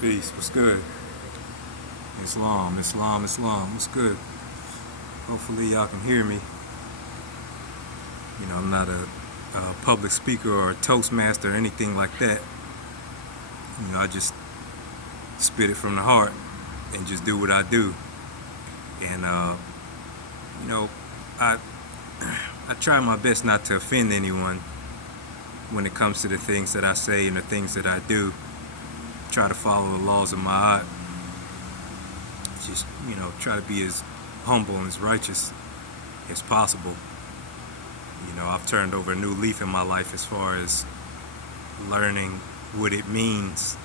Peace. What's good? Islam. What's good? Hopefully y'all can hear me. I'm not a public speaker or a toastmaster or anything like that. I just spit it from the heart and just do what I do. And I I try my best not to offend anyone when it comes to the things that I say and the things that I do. Try to follow the laws of my art. Just try to be as humble and as righteous as possible. I've turned over a new leaf in my life as far as learning what it means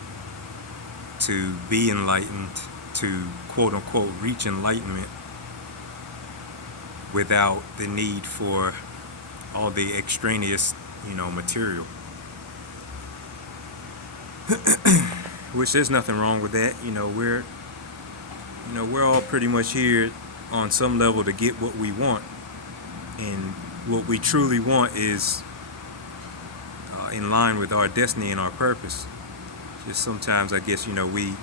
to be enlightened, to quote unquote reach enlightenment without the need for all the extraneous, material. Which there's nothing wrong with that. We're all pretty much here on some level to get what we want, and what we truly want is in line with our destiny and our purpose. Just sometimes I guess we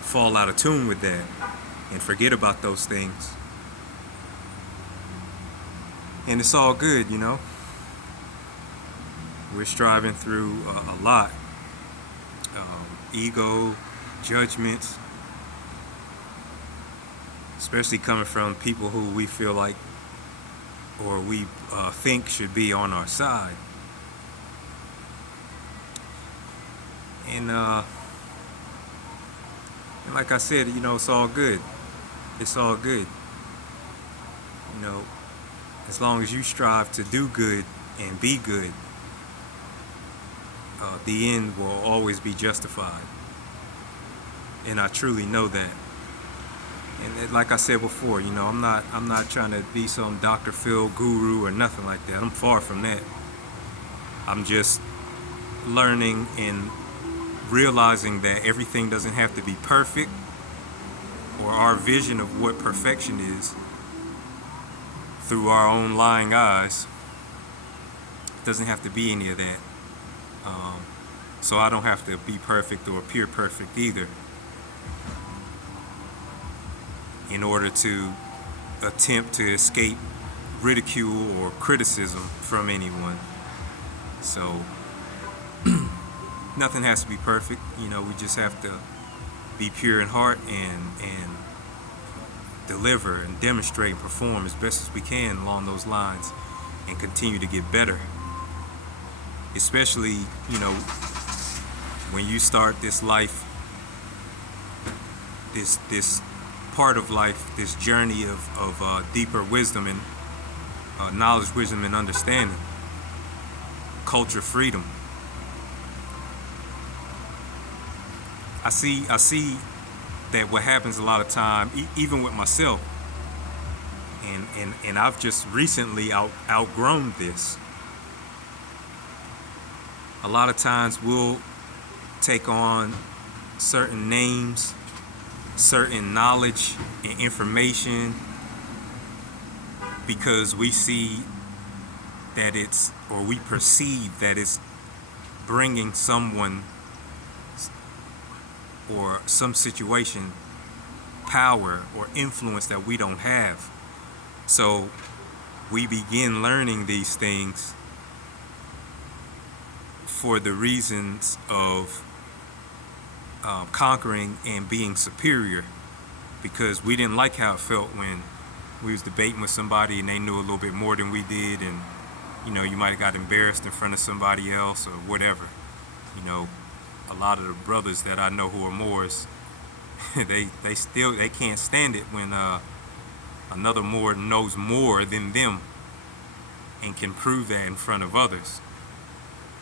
fall out of tune with that and forget about those things, and it's all good. We're striving through a lot. Ego, judgments, especially coming from people who we feel like or we think should be on our side. And like I said, it's all good. It's all good. As long as you strive to do good and be good, the end will always be justified. And I truly know that. And like I said before, I'm not trying to be some Dr. Phil guru or nothing like that. I'm far from that. I'm just learning and realizing that everything doesn't have to be perfect, or our vision of what perfection is through our own lying eyes. It doesn't have to be any of that. So I don't have to be perfect or appear perfect either in order to attempt to escape ridicule or criticism from anyone. So nothing has to be perfect. We just have to be pure in heart and deliver and demonstrate and perform as best as we can along those lines and continue to get better. Especially, when you start this life, this part of life, this journey of deeper wisdom and knowledge, wisdom, and understanding, culture freedom. I see that what happens a lot of time, even with myself, and I've just recently outgrown this. A lot of times we'll take on certain names, certain knowledge and information because we see that we perceive that it's bringing someone or some situation power or influence that we don't have. So we begin learning these things for the reasons of conquering and being superior, because we didn't like how it felt when we was debating with somebody and they knew a little bit more than we did, and you might have got embarrassed in front of somebody else or whatever. A lot of the brothers that I know who are Moors, they can't stand it when another Moor knows more than them and can prove that in front of others.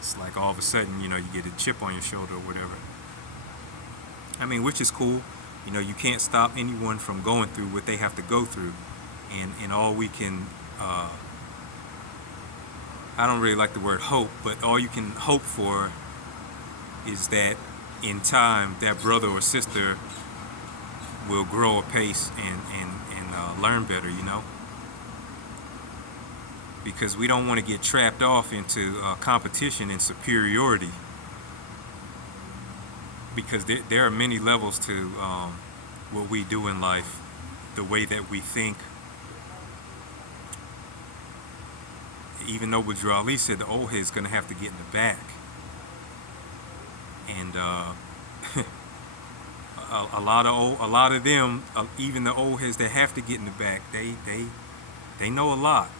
It's like all of a sudden, you get a chip on your shoulder or whatever. Which is cool. You can't stop anyone from going through what they have to go through. And all we can, I don't really like the word hope, but all you can hope for is that in time, that brother or sister will grow apace and learn better, Because we don't want to get trapped off into competition and superiority. because there are many levels to what we do in life, the way that we think. Even though what Ali said, the old head's going to have to get in the back. And a lot of them, even the old heads that have to get in the back, they know a lot.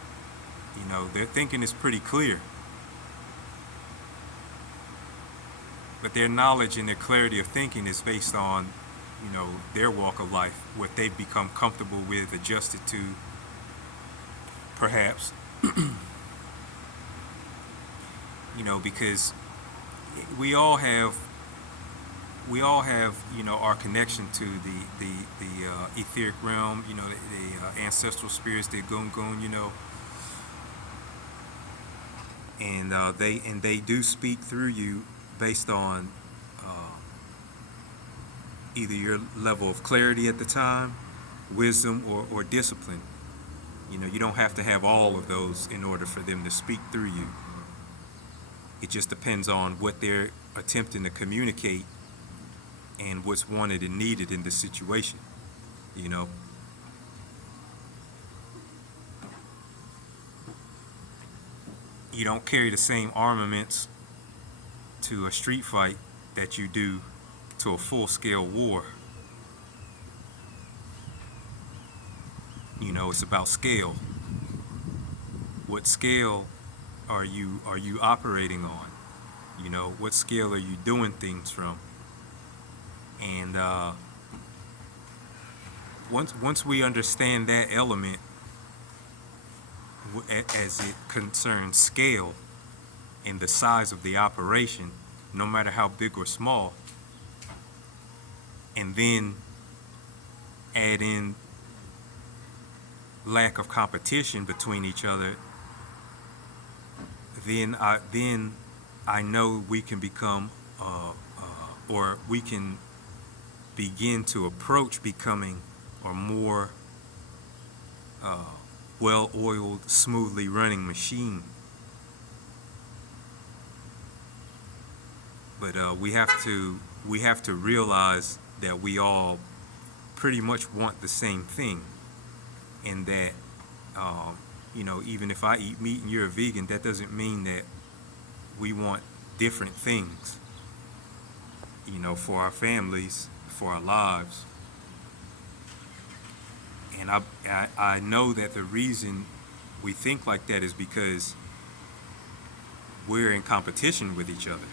You know, their thinking is pretty clear. But their knowledge and their clarity of thinking is based on, you know, their walk of life, what they've become comfortable with, adjusted to, perhaps. You know, because we all have, you know, our connection to the etheric realm, you know, the ancestral spirits, the Gungun, you know, and they do speak through you based on either your level of clarity at the time, wisdom, or discipline. You know, you don't have to have all of those in order for them to speak through you. It just depends on what they're attempting to communicate and what's wanted and needed in the situation, you know. You don't carry the same armaments to a street fight that you do to a full-scale war. You know, it's about scale. What scale are you operating on? You know, what scale are you doing things from? And once we understand that element as it concerns scale and the size of the operation, no matter how big or small, and then add in lack of competition between each other, then I know we can become, or we can begin to approach becoming a more well-oiled, smoothly running machine. But we have to realize that we all pretty much want the same thing, and that you know, even if I eat meat and you're a vegan, that doesn't mean that we want different things, you know, for our families, for our lives. And I know that the reason we think like that is because we're in competition with each other.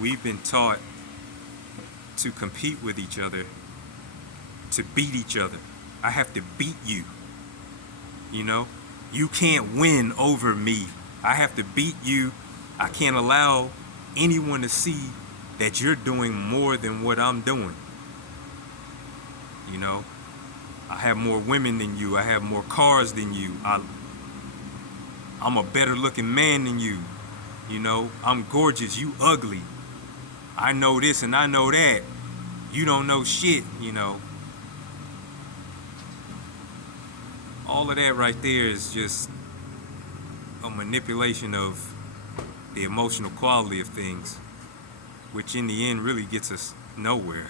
We've been taught to compete with each other, to beat each other. I have to beat you. You know, you can't win over me. I have to beat you. I can't allow anyone to see that you're doing more than what I'm doing. You know, I have more women than you. I have more cars than you. I'm a better looking man than you. You know, I'm gorgeous. You ugly. I know this and I know that. You don't know shit, you know. All of that right there is just a manipulation of the emotional quality of things, which in the end really gets us nowhere.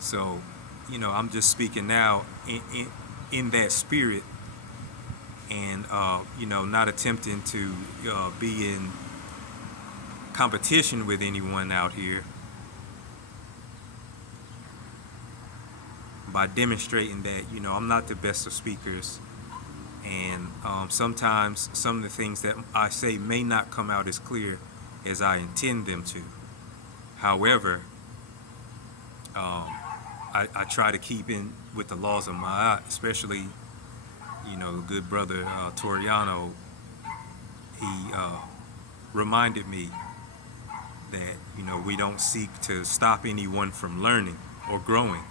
So, you know, I'm just speaking now in that spirit, and you know, not attempting to be in competition with anyone out here, by demonstrating that, you know, I'm not the best of speakers, and sometimes some of the things that I say may not come out as clear as I intend them to. However, I try to keep in with the laws of Ma'at, especially, you know, the good brother Toriano. He reminded me that, you know, we don't seek to stop anyone from learning or growing.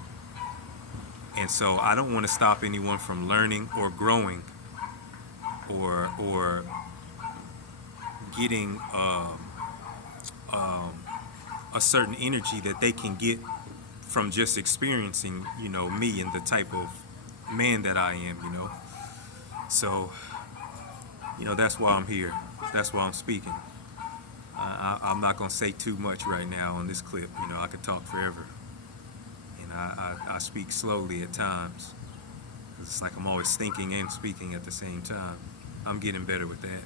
And so I don't want to stop anyone from learning or growing, or getting a certain energy that they can get from just experiencing, you know, me and the type of man that I am, you know. So, you know, that's why I'm here. That's why I'm speaking. I'm not gonna say too much right now on this clip. You know, I could talk forever, and I speak slowly at times. 'Cause it's like I'm always thinking and speaking at the same time. I'm getting better with that.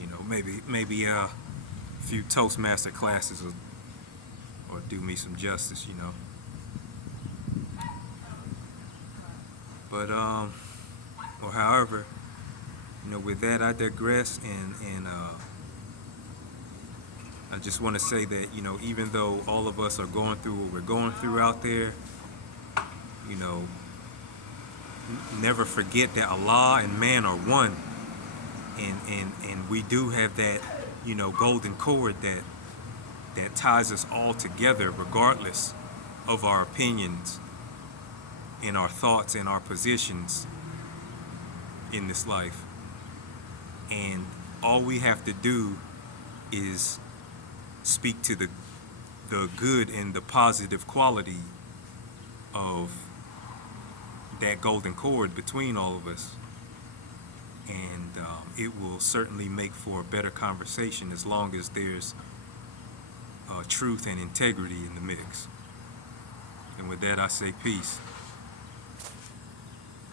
You know, maybe a few Toastmaster classes or do me some justice. You know, but or however, you know, with that I digress, and I just want to say that, you know, even though all of us are going through what we're going through out there, you know, never forget that Allah and man are one, and we do have that, you know, golden cord that ties us all together, regardless of our opinions and our thoughts and our positions in this life. And all we have to do is speak to the good and the positive quality of that golden cord between all of us, and it will certainly make for a better conversation as long as there's truth and integrity in the mix. And with that, I say peace.